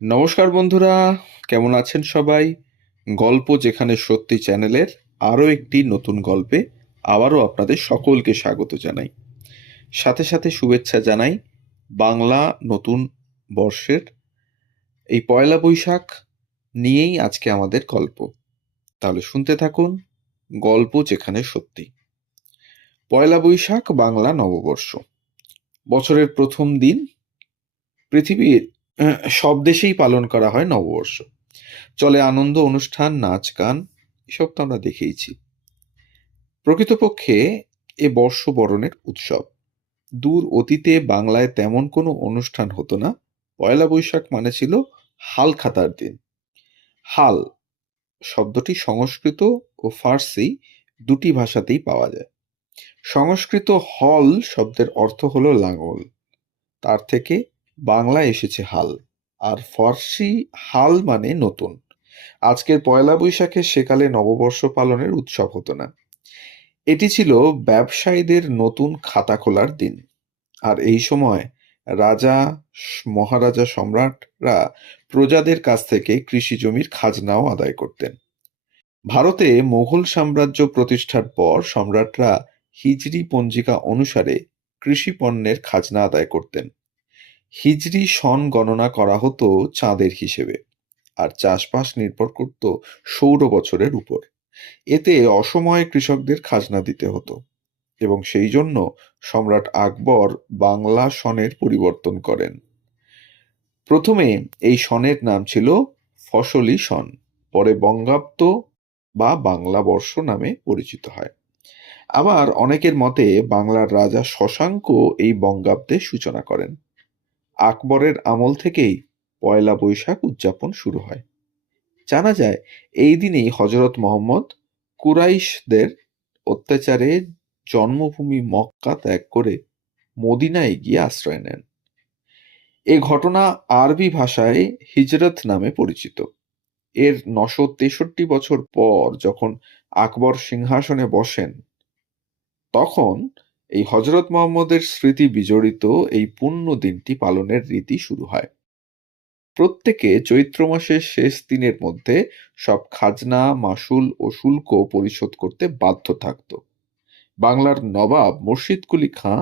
নমস্কার বন্ধুরা, কেমন আছেন সবাই? গল্প যেখানে সত্যি চ্যানেলের আরও একটি নতুন গল্পে আবারও আপনাদের সকলকে স্বাগত জানাই। সাথে সাথে শুভেচ্ছা জানাই বাংলা নতুন বর্ষের। এই পয়লা বৈশাখ নিয়েই আজকে আমাদের গল্প। তাহলে শুনতে থাকুন গল্প যেখানে সত্যি। পয়লা বৈশাখ বাংলা নববর্ষ, বছরের প্রথম দিন। পৃথিবীর সব দেশেই পালন করা হয় নববর্ষ। চলে আনন্দ অনুষ্ঠান, নাচ গান, এসব তো আমরা দেখেইছি। প্রকৃতপক্ষে এ বর্ষবরণের উৎসব। দূর অতীতে বাংলায় তেমন কোনো অনুষ্ঠান হতো না। পয়লা বৈশাখ মানে ছিল হালখাতার দিন। হাল শব্দটি সংস্কৃত ও ফার্সি দুটি ভাষাতেই পাওয়া যায়। সংস্কৃত হল শব্দের অর্থ হলো লাঙল, তার থেকে বাংলায় এসেছে হাল। আর ফার্সি হাল মানে নতুন। আজকের পয়লা বৈশাখে সেকালে নববর্ষ পালনের উৎসব হতো না। এটি ছিল ব্যবসায়ীদের নতুন খাতা খোলার দিন। আর এই সময় রাজা, মহারাজা, সম্রাটরা প্রজাদের কাছ থেকে কৃষি জমির খাজনাও আদায় করতেন। ভারতে মোগল সাম্রাজ্য প্রতিষ্ঠার পর সম্রাটরা হিজরি পঞ্জিকা অনুসারে কৃষি পণ্যের খাজনা আদায় করতেন। হিজরি সন গণনা করা হতো চাঁদের হিসেবে, আর চাষবাস নির্ভর করত সৌর বছরের উপর। এতে অসময়ে কৃষকদের খাজনা দিতে হতো, এবং সেই জন্য সম্রাট আকবর বাংলা সনের পরিবর্তন করেন। প্রথমে এই সনের নাম ছিল ফসলি সন, পরে বঙ্গাব্দ বা বাংলা বর্ষ নামে পরিচিত হয়। আবার অনেকের মতে বাংলার রাজা শশাঙ্ক এই বঙ্গাব্দের সূচনা করেন। আকবরের আমল থেকেই পয়লা বৈশাখ উদযাপন শুরু হয়। জানা যায় এই দিনেই হযরত মুহাম্মদ কুরাইশদের অত্যাচারে জন্মভূমি মক্কা ত্যাগ করে মদিনায় গিয়ে আশ্রয় নেন। এ ঘটনা আরবি ভাষায় হিজরত নামে পরিচিত। এর ৯৬৩ বছর পর যখন আকবর সিংহাসনে বসেন, তখন এই হযরত মুহাম্মদের স্মৃতি বিজড়িত এই পুণ্য দিনটি পালনের রীতি শুরু হয়। প্রত্যেকে চৈত্র মাসের শেষ দিনের মধ্যে সব খাজনা, মাশুল ও শুল্ক পরিশোধ করতে বাধ্য থাকত। বাংলার নবাব মুর্শিদ কুলি খাঁ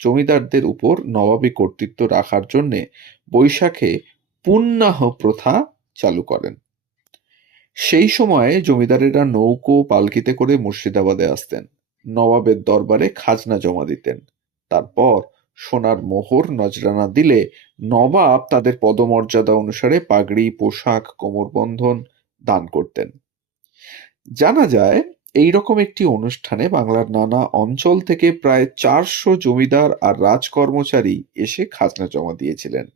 জমিদারদের উপর নবাবী কর্তৃত্ব রাখার জন্য বৈশাখে পুণ্যাহ প্রথা চালু করেন। সেই সময়ে জমিদারেরা নৌকো পালকিতে করে মুর্শিদাবাদে আসতেন, নবাবের দরবারে খাজনা জমা দিতেন। তারপর সোনার মোহর নজরানা দিলে নবাব তাদের পদমর্যাদা অনুসারে পাগড়ি, পোশাক, কোমরবন্ধন দান করতেন। জানা যায় এই রকম একটি অনুষ্ঠানে বাংলার নানা অঞ্চল থেকে প্রায় ৪০০ জমিদার আর রাজকর্মচারী এসে খাজনা জমা দিয়েছিলেন।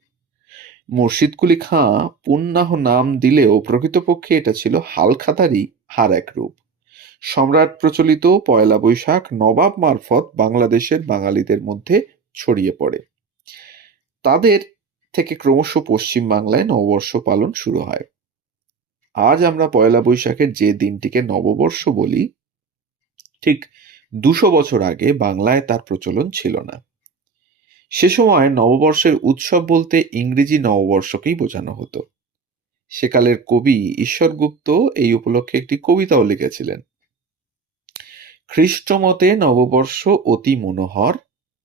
মুর্শিদ কুলি খাঁ পুণ্যাহ নাম দিলেও প্রকৃতপক্ষে এটা ছিল হালখাতারই আর এক রূপ। সম্রাট প্রচলিত পয়লা বৈশাখ নবাব মারফত বাংলাদেশের বাঙালিদের মধ্যে ছড়িয়ে পড়ে। তাদের থেকে ক্রমশ পশ্চিম বাংলায় নববর্ষ পালন শুরু হয়। আজ আমরা পয়লা বৈশাখের যে দিনটিকে নববর্ষ বলি, ঠিক ২০০ বছর আগে বাংলায় তার প্রচলন ছিল না। সে সময় নববর্ষের উৎসব বলতে ইংরেজি নববর্ষকেই বোঝানো হতো। সেকালের কবি ঈশ্বরগুপ্ত এই উপলক্ষে একটি কবিতাও লিখেছিলেন। খ্রিস্টমতে নববর্ষ অতি মনোহর,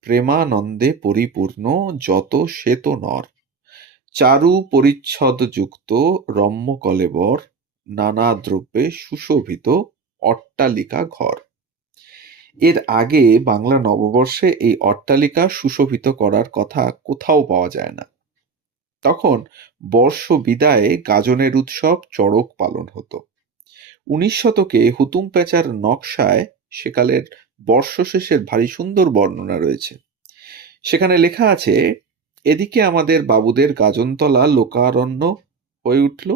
প্রেমানন্দে পরিপূর্ণ যত শ্বেত নর, চারু পরিচ্ছদ যুক্ত রম্য কলেবর, নানা দ্রব্যে সুশোভিত অট্টালিকা ঘর। এর আগে বাংলা নববর্ষে এই অট্টালিকা সুশোভিত করার কথা কোথাও পাওয়া যায় না। তখন বর্ষ বিদায়ে গাজনের উৎসব চড়ক পালন হতো। ১৯ শতকে হুতুম প্যাঁচার নকশায় সেকালের বর্ষ শেষের ভারী সুন্দর বর্ণনা রয়েছে। সেখানে লেখা আছে, এদিকে আমাদের বাবুদের গাজনতলা লোকারণ্য হয়ে উঠল,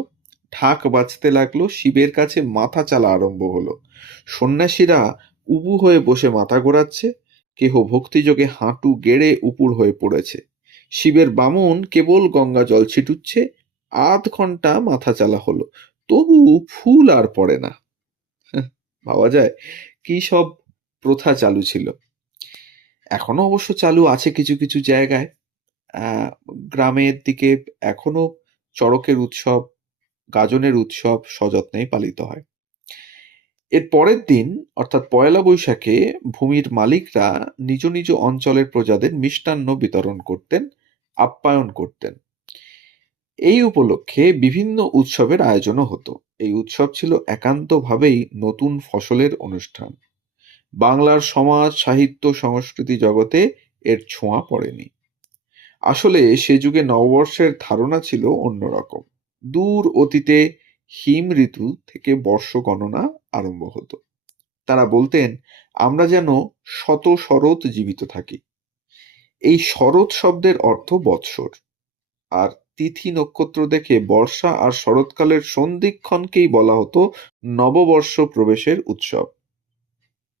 ঢাক বাজতে লাগলো, শিবের কাছে মাথা চালা আরম্ভ হলো। সন্ন্যাসীরা উবু হয়ে বসে মাথা ঘোরাচ্ছে, কেহ ভক্তিযোগে হাঁটু গেড়ে উপুড় হয়ে পড়েছে। শিবের বামুন কেবল গঙ্গা জল ছিটুচ্ছে, আধ ঘন্টা মাথা চালা হলো, তবু ফুল আর পড়ে না। ভাবা যায় কি সব প্রথা চালু ছিল। এখনো অবশ্য চালু আছে কিছু কিছু জায়গায়। গ্রামের দিকে এখনো চড়কের উৎসব, গাজনের উৎসব সযত্নেই পালিত হয়। এর পরের দিন অর্থাৎ পয়লা বৈশাখে ভূমির মালিকরা নিজ নিজ অঞ্চলের প্রজাদের মিষ্টান্ন বিতরণ করতেন, আপ্যায়ন করতেন। এই উপলক্ষে বিভিন্ন উৎসবের আয়োজনও হতো। এই উৎসব ছিল একান্তভাবেই নতুন ফসলের অনুষ্ঠান। বাংলার সমাজ, সাহিত্য, সংস্কৃতি জগতে এর ছোঁয়া পড়েনি। আসলে সে যুগে নববর্ষের ধারণা ছিল অন্যরকম। দূর অতীতে হিম ঋতু থেকে বর্ষ গণনা আরম্ভ হতো। তারা বলতেন, আমরা যেন শত শরৎ জীবিত থাকি। এই শরৎ শব্দের অর্থ বৎসর। আর তিথি নক্ষত্র দেখে বর্ষা আর শরৎকালের সন্ধিক্ষণকেই বলা হতো নববর্ষ প্রবেশের উৎসব।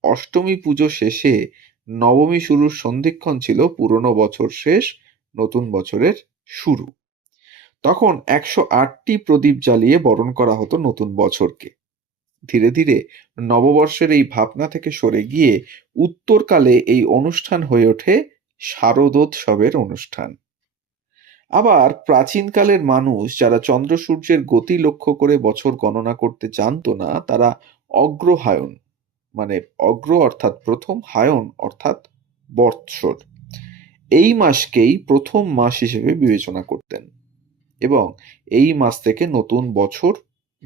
অষ্টমী পুজো শেষে নবমী শুরুর সন্ধিক্ষণ ছিল পুরনো বছর শেষ, নতুন বছরের শুরু। তখন 108টি প্রদীপ জ্বালিয়ে বরণ করা হতো নতুন বছরকে। ধীরে ধীরে নববর্ষের এই ভাবনা থেকে সরে গিয়ে উত্তরকালে এই অনুষ্ঠান হয়ে ওঠে শারদোৎসবের অনুষ্ঠান। আবার প্রাচীনকালের মানুষ যারা চন্দ্র সূর্যের গতি লক্ষ্য করে বছর গণনা করতে জানতো না, তারা অগ্রহায়ণ মানে অগ্র অর্থাৎ প্রথম, হায়ন অর্থাৎ বৎসর, এই মাসকেই প্রথম মাস হিসেবে বিবেচনা করতেন এবং এই মাস থেকে নতুন বছর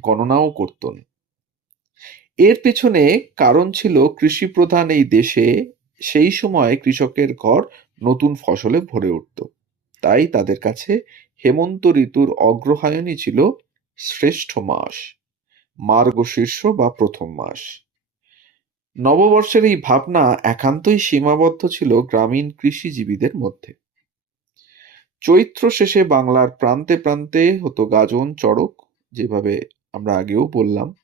গণনাও করতেন। এর পেছনে কারণ ছিল কৃষি প্রধান এই দেশে সেই সময় কৃষকের ঘর নতুন ফসলে ভরে উঠত। তাই তাদের কাছে হেমন্ত ঋতুর অগ্রহায়ণই ছিল শ্রেষ্ঠ মাস, মার্গশীর্ষ বা প্রথম মাস। নববর্ষের এই ভাবনা একান্তই সীমাবদ্ধ ছিল গ্রামীণ কৃষিজীবীদের মধ্যে। চৈত্র শেষে বাংলার প্রান্তে প্রান্তে হতো গাজন, চড়ক, যেভাবে আমরা আগেও বললাম।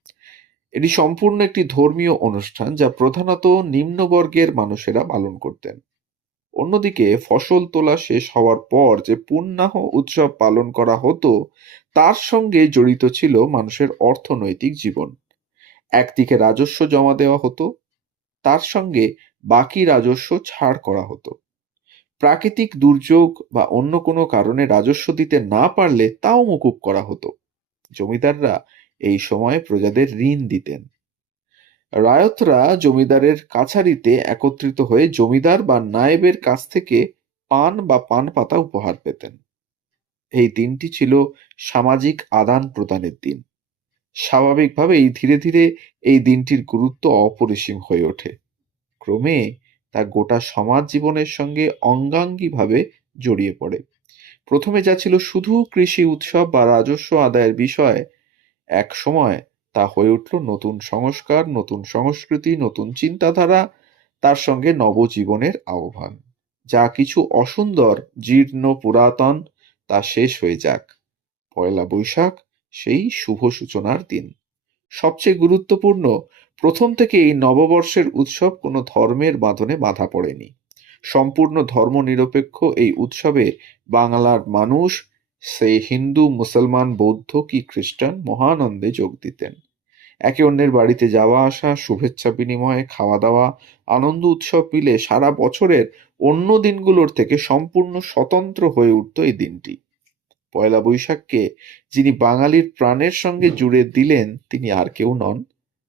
এটি সম্পূর্ণ একটি ধর্মীয় অনুষ্ঠান যা প্রধানত নিম্নবর্গের মানুষেরা পালন করতেন। অন্যদিকে ফসল তোলা শেষ হওয়ার পর যে পুণ্যাহ উৎসব পালন করা হতো, তার সঙ্গে জড়িত ছিল মানুষের অর্থনৈতিক জীবন। একদিকে রাজস্ব জমা দেওয়া হতো, তার সঙ্গে বাকি রাজস্ব ছাড় করা হতো। প্রাকৃতিক দুর্যোগ বা অন্য কোনো কারণে রাজস্ব দিতে না পারলে তাও মকুব করা হতো। জমিদাররা এই সময়ে প্রজাদের ঋণ দিতেন। রায়তরা জমিদারের কাছারিতে একত্রিত হয়ে জমিদার বা নায়েবের কাছ থেকে পান বা পান পাতা উপহার পেতেন। এই দিনটি ছিল সামাজিক আদান প্রদানের দিন। স্বাভাবিকভাবেই ধীরে ধীরে এই দিনটির গুরুত্ব অপরিসীম হয়ে ওঠে। ক্রমে তা গোটা সমাজ জীবনের সঙ্গে অঙ্গাঙ্গিভাবে জড়িয়ে পড়ে। প্রথমে যা ছিল শুধু কৃষি উৎসব বা রাজস্ব আদায়ের বিষয়, এক সময় তা হয়ে উঠল নতুন সংস্কার, নতুন সংস্কৃতি, নতুন চিন্তাধারা, তার সঙ্গে নবজীবনের আহ্বান। যা কিছু অসুন্দর, জীর্ণ, পুরাতন, তা শেষ হয়ে যাক। পয়লা বৈশাখ সেই শুভ সূচনার দিন। সবচেয়ে গুরুত্বপূর্ণ, প্রথম থেকে এই নববর্ষের উৎসব কোনো ধর্মের বাঁধনে বাঁধা পড়েনি। সম্পূর্ণ ধর্মনিরপেক্ষ এই উৎসবে বাংলার মানুষ, সে হিন্দু, মুসলমান, বৌদ্ধ কি খ্রিস্টান, মহানন্দে যোগ দিতেন। একে অন্যের বাড়িতে যাওয়া আসা, শুভেচ্ছা বিনিময়, খাওয়া দাওয়া, আনন্দ উৎসব মিলে সারা বছরের অন্য দিনগুলোর থেকে সম্পূর্ণ স্বতন্ত্র হয়ে উঠত এই দিনটি। পয়লা বৈশাখকে যিনি বাঙালির প্রাণের সঙ্গে জুড়ে দিলেন, তিনি আর কেউ নন,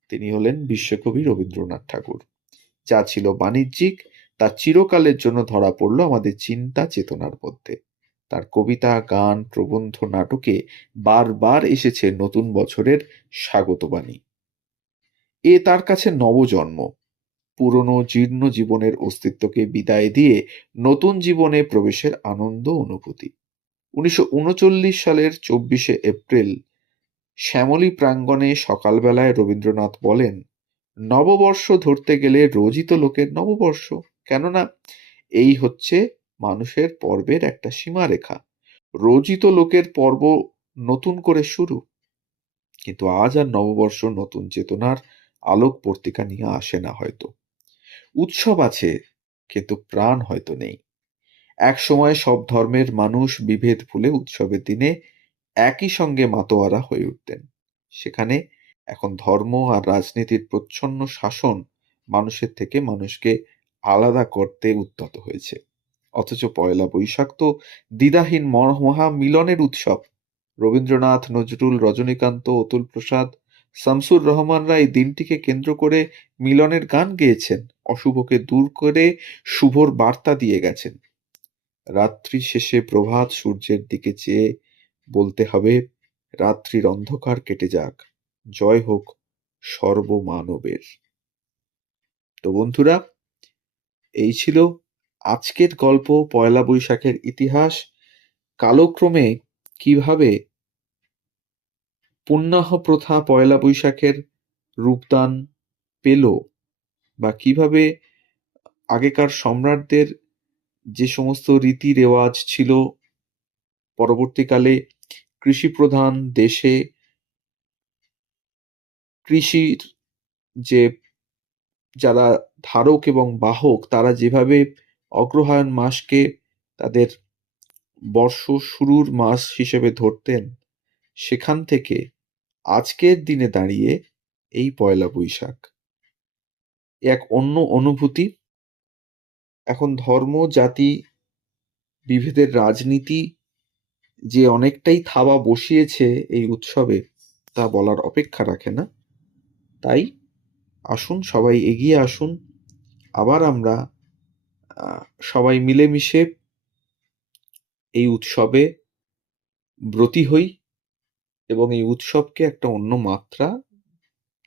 তিনি হলেন বিশ্বকবি রবীন্দ্রনাথ ঠাকুর। যা ছিল বাণিজ্যিক, তা চিরকালের জন্য ধরা পড়ল আমাদের চিন্তা চেতনার মধ্যে। তার কবিতা, গান, প্রবন্ধ, নাটকে বারবার এসেছে নতুন বছরের স্বাগতবাণী। এ তার কাছে নবজন্ম, পুরনো জীর্ণ জীবনের অস্তিত্বকে বিদায় দিয়ে নতুন জীবনে প্রবেশের আনন্দ অনুভূতি। 1939 সালের 24শে এপ্রিল শ্যামলী প্রাঙ্গণে সকালবেলায় রবীন্দ্রনাথ বলেন, নববর্ষ ধরতে গেলে রোজই তো লোকের নববর্ষ, কেননা এই হচ্ছে মানুষের পর্বের একটা সীমারেখা। রোজই তো লোকের পর্ব নতুন করে শুরু। কিন্তু আজ আর নববর্ষ নতুন চেতনার আলোক পত্রিকা নিয়ে আসে না হয়তো। উৎসব আছে, কিন্তু প্রাণ হয়তো নেই। এক সময় সব ধর্মের মানুষ বিভেদ ভুলে উৎসবের দিনে একই সঙ্গে মাতোয়ারা হয়ে উঠতেন। সেখানে এখন ধর্ম আর রাজনীতির প্রচ্ছন্ন শাসন মানুষের থেকে মানুষকে আলাদা করতে উদ্যত হয়েছে। অথচ পয়লা বৈশাখ তো দ্বিধাহীন মহা মিলনের উৎসব। রবীন্দ্রনাথ, নজরুল, রজনীকান্ত, অতুল প্রসাদ, শামসুর রহমানরা এই দিনটিকে কেন্দ্র করে মিলনের গান গেয়েছেন, অশুভকে দূর করে শুভর বার্তা দিয়ে গেছেন। রাত্রি শেষে প্রভাত সূর্যের দিকে চেয়ে বলতে হবে, রাত্রির অন্ধকার কেটে যাক, জয় হোক সর্বমানবের। তো বন্ধুরা, এই ছিল আজকের গল্প, পয়লা বৈশাখের ইতিহাস। কালক্রমে কিভাবে পুণ্যাহ প্রথা পয়লা বৈশাখের রূপদান পেল, বা কিভাবে আগেকার সম্রাটদের যে সমস্ত রীতি রেওয়াজ ছিল পরবর্তীকালে কৃষিপ্রধান দেশে কৃষির যে যারা ধারক এবং বাহক, তারা যেভাবে অগ্রহায়ণ মাসকে তাদের বর্ষ শুরুর মাস হিসেবে ধরতেন, সেখান থেকে আজকের দিনে দাঁড়িয়ে এই পয়লা বৈশাখ এক অন্য অনুভূতি। এখন ধর্ম জাতি বিভেদের রাজনীতি যে অনেকটাই থাবা বসিয়েছে এই উৎসবে, তা বলার অপেক্ষা রাখে না। তাই আসুন, সবাই এগিয়ে আসুন, আবার আমরা সবাই মিলেমিশে এই উৎসবে ব্রতী হই এবং এই উৎসবকে একটা অন্য মাত্রা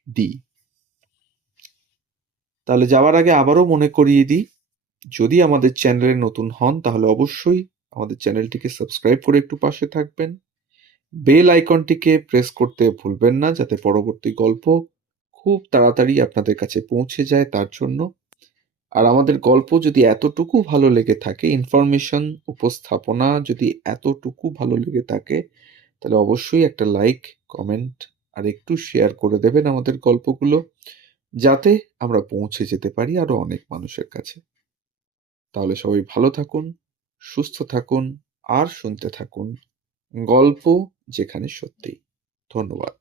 দিই। তাহলে যাওয়ার আগে আবারও মনে করিয়ে দিই, যদি আমাদের চ্যানেলে নতুন হন তাহলে অবশ্যই আমাদের চ্যানেলটিকে সাবস্ক্রাইব করে একটু পাশে থাকবেন। বেল আইকনটিকে প্রেস করতে ভুলবেন না, যাতে পরবর্তী গল্প খুব তাড়াতাড়ি আপনাদের কাছে পৌঁছে যায় তার জন্য। আর আমাদের গল্প যদি এতটুকু ভালো লেগে থাকে, ইনফরমেশন উপস্থাপনা যদি এতটুকু ভালো লেগে থাকে, তাহলে অবশ্যই একটা লাইক, কমেন্ট আর একটু শেয়ার করে দেবেন আমাদের গল্পগুলো, যাতে আমরা পৌঁছে যেতে পারি আরো অনেক মানুষের কাছে। তাহলে সবাই ভালো থাকুন, সুস্থ থাকুন আর শুনতে থাকুন গল্প যেখানে সত্যি। ধন্যবাদ।